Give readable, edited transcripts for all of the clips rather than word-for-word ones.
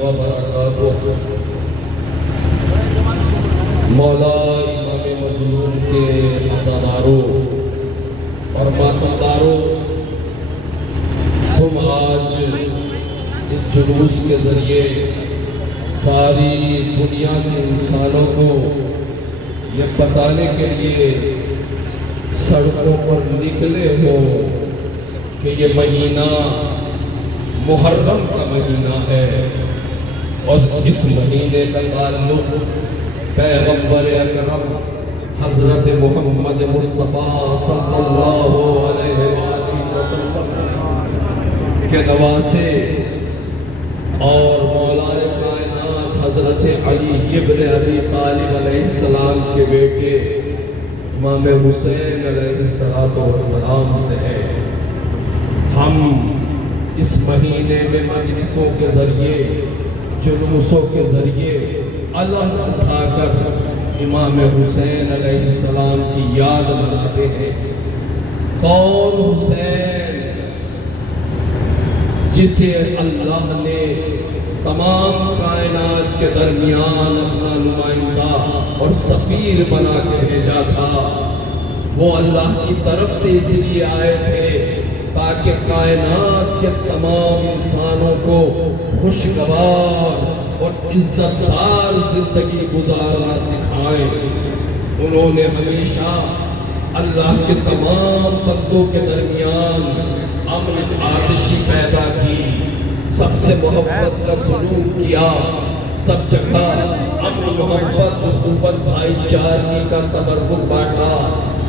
وبرکاتہ۔ مولا امام مظلوم کے عزاداروں اور ماتمداروں، تم آج اس جلوس کے ذریعے ساری دنیا کے انسانوں کو یہ بتانے کے لیے سڑکوں پر نکلے ہو کہ یہ مہینہ محرم کا مہینہ ہے، اور اس مہینے کا تعلق پیغمبر اکرم حضرت محمد مصطفیٰ صلی اللہ علیہ وآلہ وسلم کے نواسے اور مولا کائنات حضرت علی ابن ابی طالب علیہ السلام کے بیٹے امام حسین علیہ السلام سے ہے۔ ہم اس مہینے میں مجلسوں کے ذریعے، جلوسوں کے ذریعے علم اٹھا کر امام حسین علیہ السلام کی یاد مناتے ہیں۔ کون حسین؟ جسے اللہ نے تمام کائنات کے درمیان اپنا نمائندہ اور سفیر بنا کے بھیجا تھا۔ وہ اللہ کی طرف سے اس لیے آئے تھے تاکہ کائنات کے تمام انسانوں کو خوشگوار اور عزت دار زندگی گزارنا سکھائیں۔ انہوں نے ہمیشہ اللہ کے تمام بندوں کے درمیان امن آتشی پیدا کی، سب سے محبت کا سلوک کیا، سب جگہ امن محبت اخوت بھائی چارگی کا تبرک بانٹا۔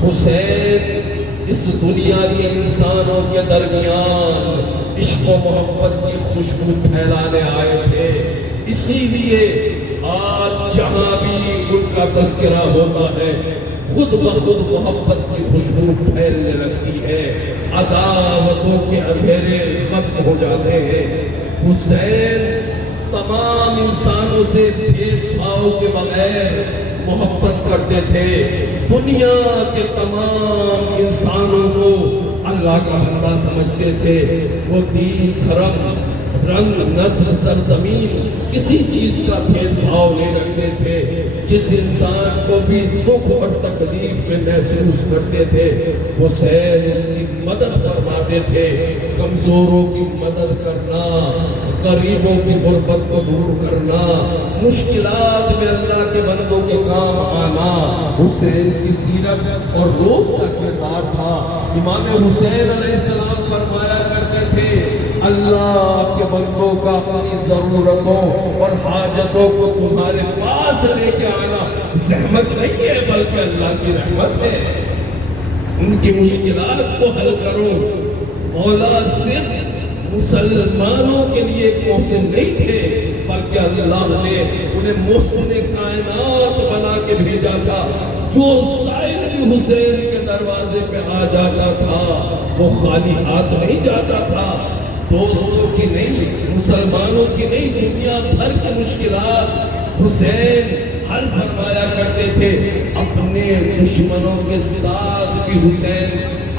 حسین اس دنیا کے انسانوں کے درمیان عشق و محبت کی خوشبو پھیلانے آئے تھے۔ اسی لیے آج جہاں بھی ان کا تذکرہ ہوتا ہے خود بخود محبت کی خوشبو پھیلنے لگتی ہے، عداوتوں کے اندھیرے ختم ہو جاتے ہیں۔ حسین تمام انسانوں سے بھید بھاؤ کے بغیر محبت کرتے تھے، دنیا کے تمام انسانوں کو اللہ کا بندہ سمجھتے تھے۔ وہ دین، دھرم، رنگ، نسل، سرزمین کسی چیز کا بھید بھاؤ نہیں رکھتے تھے۔ جس انسان کو بھی دکھ اور تکلیف میں محسوس کرتے تھے حسین اس کی مدد فرماتے تھے۔ کمزوروں کی مدد کرنا، غریبوں کی غربت کو دور کرنا، مشکلات میں اللہ کے بندوں کے کام آنا حسین کی سیرت اور روز کا کردار تھا۔ امام حسین علیہ السلام فرمایا کرتے تھے اللہ کے بندوں کا اپنی ضرورتوں اور حاجتوں کو تمہارے پاس لے کے آنا زحمت نہیں ہے بلکہ اللہ کی رحمت ہے۔ ان کی مشکلات کو حل کرو۔ مولا صرف مسلمانوں کے لیے ایک محسن نہیں تھے بلکہ اللہ نے انہیں محسن کائنات بنا کے بھیجا تھا۔ جو سائل بھی حسین کے دروازے پہ آ جاتا تھا وہ خالی ہاتھ نہیں جاتا تھا۔ دوستوں کی نہیں، مسلمانوں کی نہیں، دنیا بھر کی مشکلات حسین حل فرمایا کرتے تھے۔ اپنے دشمنوں کے ساتھ بھی حسین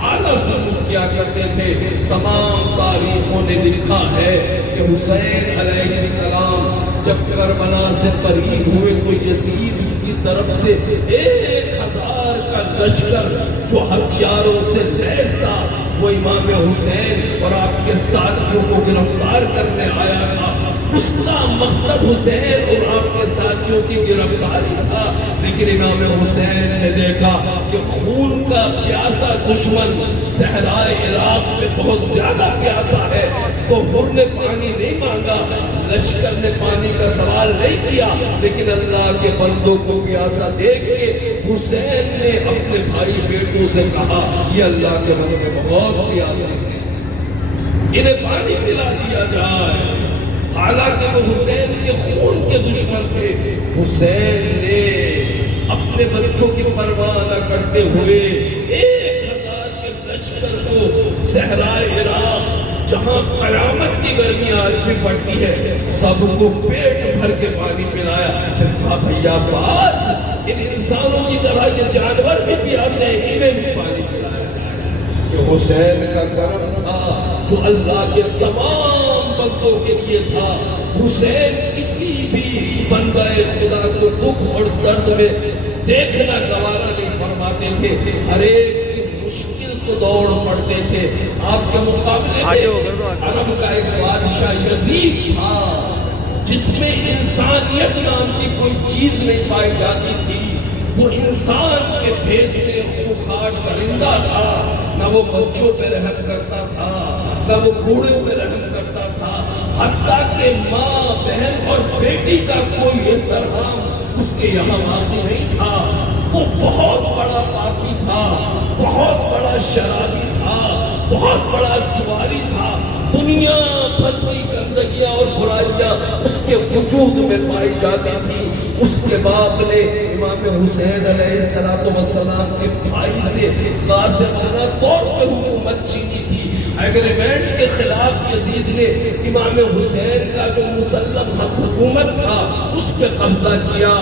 اعلیٰ سلوک کیا کرتے تھے۔ تمام تاریخوں نے لکھا ہے کہ حسین علیہ السلام جب کربلا سے قریب ہوئے تو یزید کی طرف سے 1000 کا لشکر جو ہتھیاروں سے لیس تھا وہ امام حسین اور آپ کے ساتھیوں کو گرفتار کرنے آیا تھا۔ اس کا مقصد حسین اور آپ کے ساتھیوں کی گرفتاری تھا، لیکن امام حسین نے دیکھا کہ خون کا پیاسا دشمن صحرائے عراق میں بہت زیادہ پیاسا ہے تو حر نے پانی نہیں مانگا، لشکر نے پانی کا سوال نہیں کیا، لیکن اللہ کے بندوں کو پیاسا دیکھ کے حسین نے اپنے بھائی بیٹوں سے کہا یہ اللہ کے بندے بہت پیاسے ہیں، انہیں پانی پلا دیا جائے۔ حالانکہ وہ حسین کے خون کے دشمن تھے، حسین نے اپنے بچوں کی پرواہ نہ کرتے ہوئے 1000 کے لشکر کو صحرائے عراق جہاں قیامت کی گرمی آج بھی پڑتی ہے سب کو پیٹ بھر کے پانی پلایا۔ پھر کہا بھیا عباس ان انسانوں کی طرح یہ جانور بھی پیاسے ہیں، انہیں بھی پانی پلایا جائے۔ یہ حسین کا کرم تھا جو اللہ کے تمام بندوں کے لیے تھا۔ حسین کسی بھی بندہ خدا کو دکھ اور درد میں دیکھنا گوارا نہیں فرماتے تھے، ہر ایک کی مشکل کو دوڑ پڑتے تھے۔ آپ کے مقابلے میں عرب کا ایک بادشاہ یزید تھا، جس میں انسانیت نام کی کوئی چیز نہیں پائی جاتی تھی۔ وہ انسان کے بھیس میں خوخار درندہ تھا، نہ وہ بچوں پہ رحم کرتا تھا، نہ وہ بوڑھوں پہ رحم کرتا تھا، حتیٰ کہ ماں بہن اور بیٹی کا کوئی احترام اس کے یہاں باقی نہیں تھا۔ وہ بہت بڑا پاپی تھا، بہت بڑا شرابی تھا، بہت بڑا جواری تھا۔ دنیا بھر کی گندگیاں اور برائیاں اس کے وجود میں پائی جاتی تھی۔ اس کے باپ نے امام حسین علیہ السلام کے بھائی سے غاصبانہ طور پر حکومت چھینی تھی۔ ایگریمنٹ کے خلاف یزید نے امام حسین کا جو مسلم حکومت تھا اس پہ قبضہ کیا۔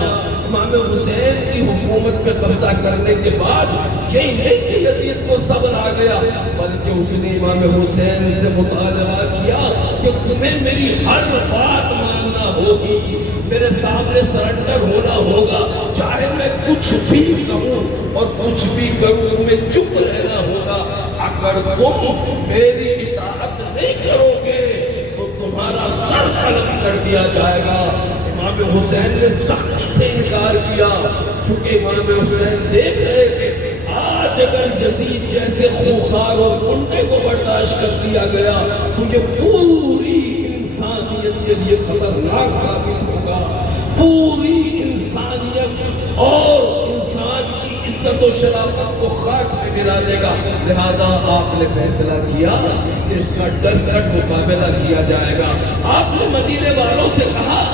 امام حسین کی حکومت پہ قبضہ کرنے کے بعد یہی نہیں کہ یزید کو صبر آ گیا، بلکہ اس نے امام حسین سے مطالبہ کیا کہ تمہیں میری ہر بات ماننا ہوگی، میرے سامنے سرنڈر ہونا ہوگا، چاہے میں کچھ بھی کہوں اور کچھ بھی کروں تمہیں چپ رہنا ہوگا۔ اگر تم میری اطاعت نہیں کرو گے تو تمہارا سر قلم کر دیا جائے گا۔ امام حسین نے سختی سے انکار کیا، چونکہ امام حسین دیکھ رہے تھے آج اگر یزید جیسے خوخار اور گنڈے کو برداشت کر دیا گیا تو یہ پوری انسانیت کے لیے خطرناک ثابت ہوگا، پوری انسانیت اور انسان کی عزت و شرافت کو خاک میں ملا دے گا۔ لہذا آپ نے فیصلہ کیا کہ اس کا ڈٹ مقابلہ کیا جائے گا۔ آپ نے مدینے والوں سے کہا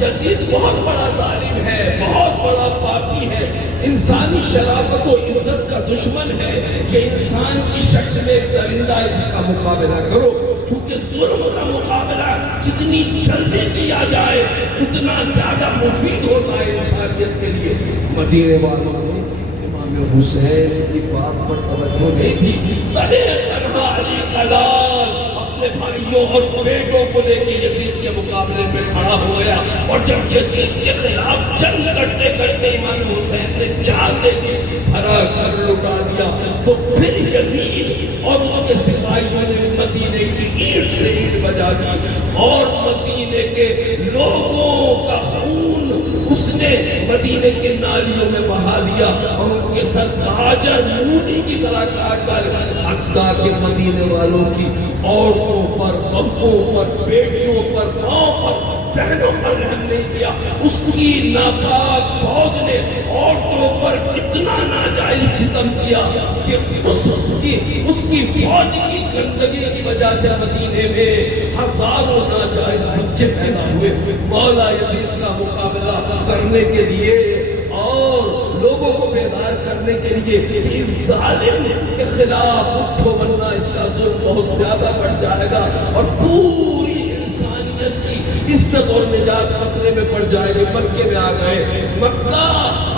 یزید بہت بڑا ظالم ہے، بہت بڑا پاپی ہے، انسانی شرافت و عزت کا دشمن ہے، یہ انسان کی شکل میں ایک درندہ ہے، اس کا مقابلہ کرو۔ کیونکہ ظلم کا مقابلہ جتنی جلدی کیا جائے اتنا زیادہ مفید ہوتا ہے انسانیت کے لیے۔ مدینے والوں نے امام حسین کی بات پر توجہ نہیں تھی، تنہا علی کا لال اپنے بھائیوں اور بیٹوں کو لے کے یزید کے مقابلے میں کھڑا ہو گیا، اور جب یزید کے خلاف جنگ کرتے کرتے امام حسین نے جان دے دی، بھرا گھر لٹا دیا، تو پھر یزید اور اس کے سپاہیوں نے مدینے کی اینٹ سے اینٹ بجا دی، اور مدینے کے لوگوں کا خون اس نے مدینے کے نالیوں میں بہا دیا، اور ان کے سر تاجر مولی کی طرح کاٹ ڈالے، حتیٰ کہ مدینے والوں کی عورتوں پر، بہووں پر، بیٹیوں پر، ماں پر، بہنوں پر رحم نہیں کیا۔ اس کی ناپاک فوج نے عورتوں پر اتنا ناجائز ستم کیا کہ اس کی فوج کی گندگی کی وجہ سے مدینے میں ہزاروں ناجائز بچے پیدا ہوئے۔ مولا یزید کا مقابلہ کرنے کے لیے اور لوگوں کو بیدار کرنے کے لیے اس ظالم کے خلاف اٹھو، ورنہ اس کا ظلم بہت زیادہ بڑھ جائے گا اور پوری انسانیت کی عزت اور نجات خطرے میں پڑ جائے گی۔ مکے میں آ گئے۔ مکہ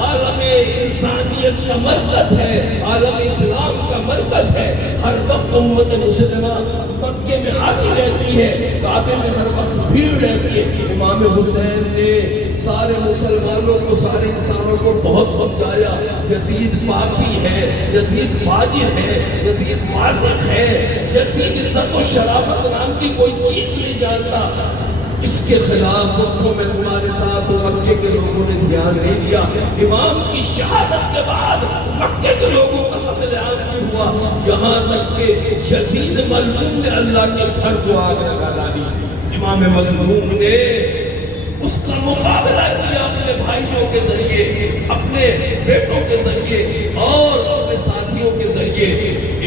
عالم انسانیت کا مرکز ہے، عالم اسلام کا مرکز ہے۔ ہر وقت امت مسلمہ مکے میں آتی رہتی ہے، کعبے میں ہر وقت بھیڑ رہتی ہے۔ امام حسین نے سارے مسلمانوں کو، سارے انسانوں کو بہت سمجھایا، یزید پاپی ہے، یزید فاجر ہے، یزید فاسق ہے، یزید عزت و شرافت نام کی کوئی چیز نہیں جانتا، اس کے خلاف دکھوں میں تمہارے ساتھ۔ مکے کے لوگوں نے دھیان نہیں دیا۔ امام کی شہادت کے بعد مکے کے لوگوں کا قتل عام بھی ہوا، یہاں تک کہ یزید ملعون نے اللہ کے گھر کو آگ لگا ڈالی۔ امام مظلوم نے اس کا مقابلہ کیا اپنے بھائیوں کے ذریعے، اپنے بیٹوں کے ذریعے اور اپنے ساتھیوں کے ذریعے۔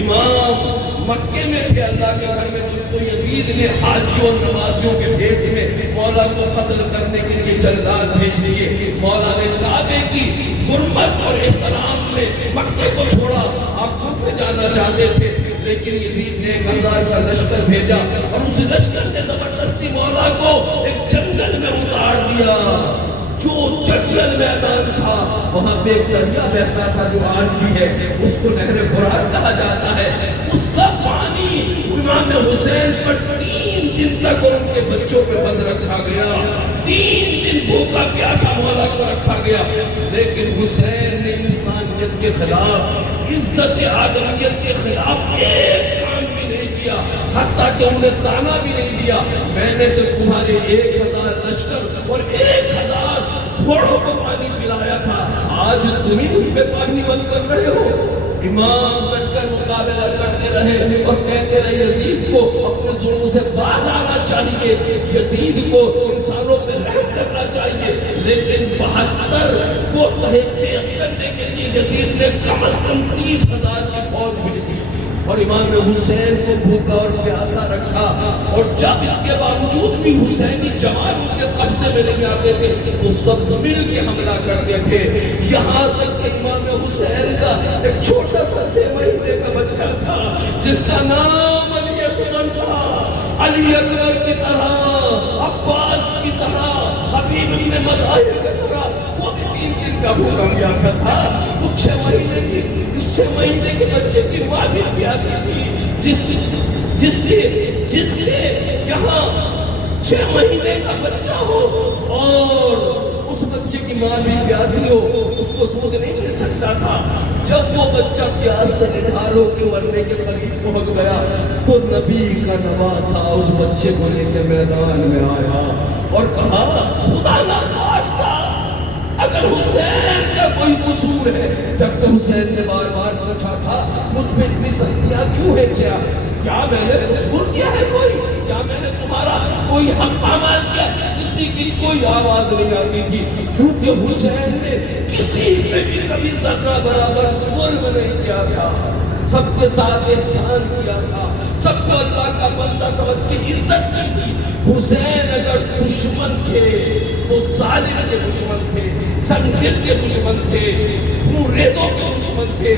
امام مکے میں تھے اللہ کے گھر میں، تو یزید نے حاجیوں اور نمازیوں کے بھیس میں مولا کو قتل کرنے کے لیے جلدات بھیج دیے۔ مولا نے کعبے کی حرمت اور احترام میں مکے کو چھوڑا، آپ کوفہ جانا چاہتے تھے، لیکن یزید نے 1000 کا لشکر بھیجا اور اس لشکر نے زبردستی مولا کو ایک جنگل میں اتار دیا۔ جو جنگل میدان تھا وہاں پہ ایک دریا بہتا تھا جو آج بھی ہے، اس کو نہر فرات کہا جاتا ہے۔ اس کا پانی امام حسین پر 3 دن تک اور ان کے بچوں پہ بند رکھا گیا، 3 دن بھوکا پیاسا مولا کو رکھا گیا، لیکن حسین نے انسانیت کے خلاف، عزت آدمیت کے خلاف ایک کام بھی نہیں کیا، حتیٰ کہ انہیں تانا بھی نہیں دیا، میں نے تو تمہارے 1000 لشکر اور 1000 گھوڑوں کو پانی پلایا تھا، آج تم ہی ان پہ پانی بند کر رہے ہو۔ امام ڈٹ کر مقابلہ کرتے رہے اور کہتے رہے یزید کو اپنے ظلم سے باز آنا چاہیے، یزید کو انسانوں پہ رحم کرنا چاہیے، لیکن 72 کو تحقیق کرنے کے لیے یزید نے کم از کم 30,000 کی فوج بھی دی اور امام حسین کو بھوکا اور پیاسا رکھا، اور جب اس کے باوجود بھی حسینی جوان ان کے قبضے میں نہیں آتے تھے تو سب مل کے حملہ کرتے تھے، یہاں تک کہ امام حسین کا ایک چھوٹا سا 6 مہینے کا بچہ تھا جس کا نام علی اصغر تھا، علی اکبر کی طرح، عباس کی طرح، حبیب ابن مظاہر کی طرح، وہ بھی 3 دن کا بھوکا پیاسا تھا۔ اس 6 مہینے کے بچے کی ماں بھی پیاسی تھی، جس کے یہاں 6 مہینے کا بچہ ہو اور اس بچے کی ماں بھی پیاسی ہو، اس کو دودھ نہیں مل سکتا تھا۔ جب وہ بچہ پیاس سے نڈھال ہو کے مرنے کے قریب پہنچ گیا تو نبی کا نواسا اس بچے کو لے کے میدان میں آیا اور کہا خدا نخواستہ اگر حسین کا کوئی قصور ہے، جبکہ حسین نے بار بار پوچھا تھا مجھ پہ اتنی سختیاں کیوں ہے، کیا میں نے قصور کیا ہے کوئی، کیا میں نے تمہارا کوئی حق پامال کیا، کسی کی کوئی آواز نہیں آتی تھی، چونکہ حسین نے کسی پہ بھی کبھی ذرہ برابر ظلم نہیں کیا تھا، سب کے ساتھ احسان کیا تھا، سب کو اللہ کا بندہ سمجھ کے عزت کی تھی۔ حسین اگر دشمن تھے تو ظالم کے دشمن تھے، سنگل کے دشمن تھے، ریزوں کے دشمن تھے،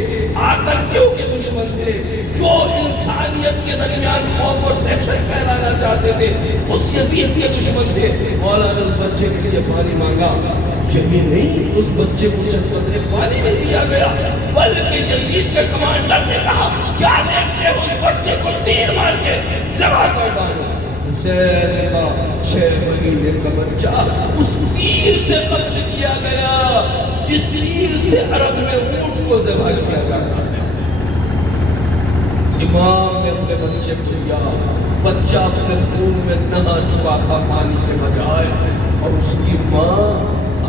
آتنکیوں کے دشمن تھے، جو انسانیت کے درمیان خوف اور دہشت پھیلانا چاہتے تھے اس یزید کے دشمن تھے۔ مولا نے اس بچے کے لیے پانی مانگا، یہی نہیں اس بچے کو چند قطرے پانی میں دیا گیا، بلکہ یزید کے کمانڈر نے کہا کیا دیکھتے ہو اس بچے کو تیر مار کے ذبح کر ڈالو۔ حسین کا 6 مہینے کا بچہ اس تیر سے قتل کیا گیا جس تیر سے عرب میں اونٹ کو ذبح کیا جاتا ہے۔ امام نے اپنے بچے کو لیا، بچہ اپنے خون میں نہا چکا تھا پانی کے بجائے، اور اس کی ماں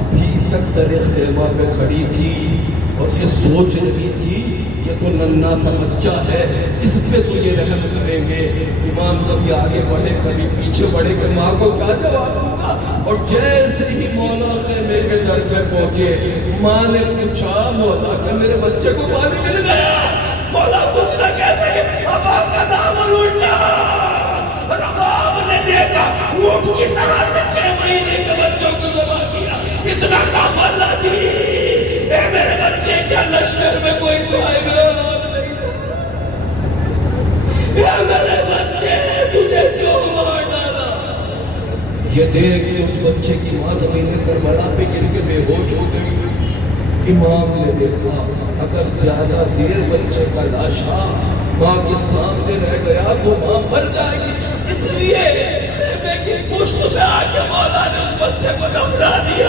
ابھی تک در خیمہ پہ کھڑی تھی اور یہ سوچ رہی تھی یہ تو ننھا سا بچہ ہے، اس پہ تو یہ رحم کریں گے۔ امام کبھی آگے بڑھے کبھی پیچھے بڑھے کہ ماں کو کیا جواب دوں گا، اور جیسے ہی مولا خیمے کے در پہ پہنچے ماں نے پوچھا مولا کہ میرے بچے کو پانی مل گیا؟ مولا کچھ نہ کہہ سکے، ابا کا دامن اٹھا اور اباب نے دیکھا اونٹ کی طرح سے 6 مہینے کے بچوں کو ذبح کیا، اتنا کام اللہ دی، اے میرے بچے کیا لشکر میں کوئی صاحب اولاد نہیں تھا؟ اے میرے بچے تجھے کیوں مار ڈالا؟ یہ دیکھ کے اس بچے کی ماں زمین کربلا پہ گر کے بے ہوش ہو گئی۔ امام نے دیکھا اگر زیادہ دیر بچے کا لاشا ماں کے سامنے رہ گیا تو ماں مر جائے گی، اس لیے خیمے کی پشت پہ آ کے مولا نے اس بچے کو دفنا دیا،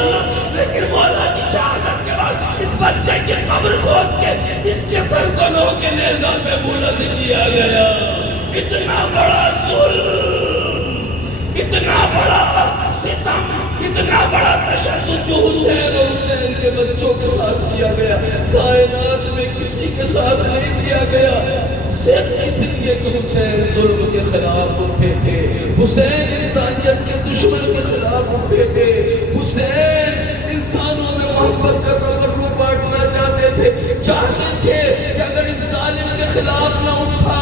لیکن مولا کی شہادت کے بعد اس بچے کی قبر کھود کے اس کے سر کو لو کے نیزہ پہ بلند کیا گیا۔ اتنا بڑا ظلم، اتنا بڑا ستم، اتنا بڑا تشدد جو حسین اور حسین کے بچوں کے ساتھ کیا گیا کائنات میں کسی کے ساتھ نہیں کیا گیا، صرف اس لیے کہ حسین ظلم کے خلاف اٹھے تھے، حسین انسانیت کے دشمن کے خلاف اٹھے تھے، حسین انسانوں میں محبت کا تبرو بانٹنا چاہتے تھے کہ اگر اس ظالم کے خلاف نہ اٹھا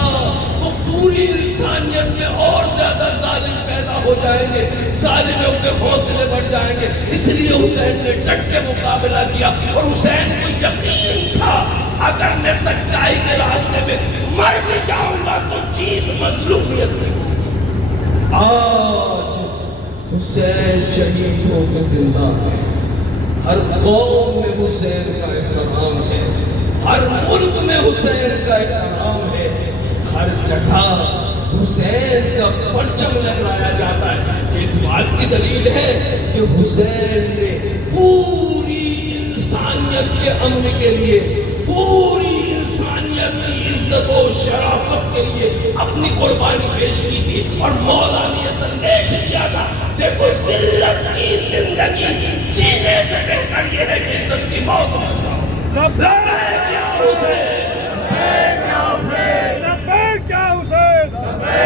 تو پوری انسانیت میں اور زیادہ ظالم پیدا ہو جائیں گے، ظالموں کے حوصلے بڑھ جائیں گے، اس لیے حسین نے ڈٹ کے مقابلہ کیا، اور حسین کو یقین تھا اگر میں سچائی کے راستے میں مر بھی جاؤں گا تو جیت مظلومیت میں۔ آج حسین شہید ہو کے زندہ ہے، ہر قوم میں حسین کا احترام ہے، ہر ملک میں حسین کا احترام ہے، ہر جگہ حسین کا پرچم لہرایا جاتا ہے. اس بات کی دلیل ہے کہ حسین نے پوری انسانیت کے امن کے لیے، پوری انسانیت کی عزت و شرافت کے لیے اپنی قربانی پیش کی تھی. اور مولا نے یہ سندیش دیا تھا، دیکھو ذلت کی زندگی جینے سے بہتر یہ ہے کہ عزت کی موت. لبیک یا حسین.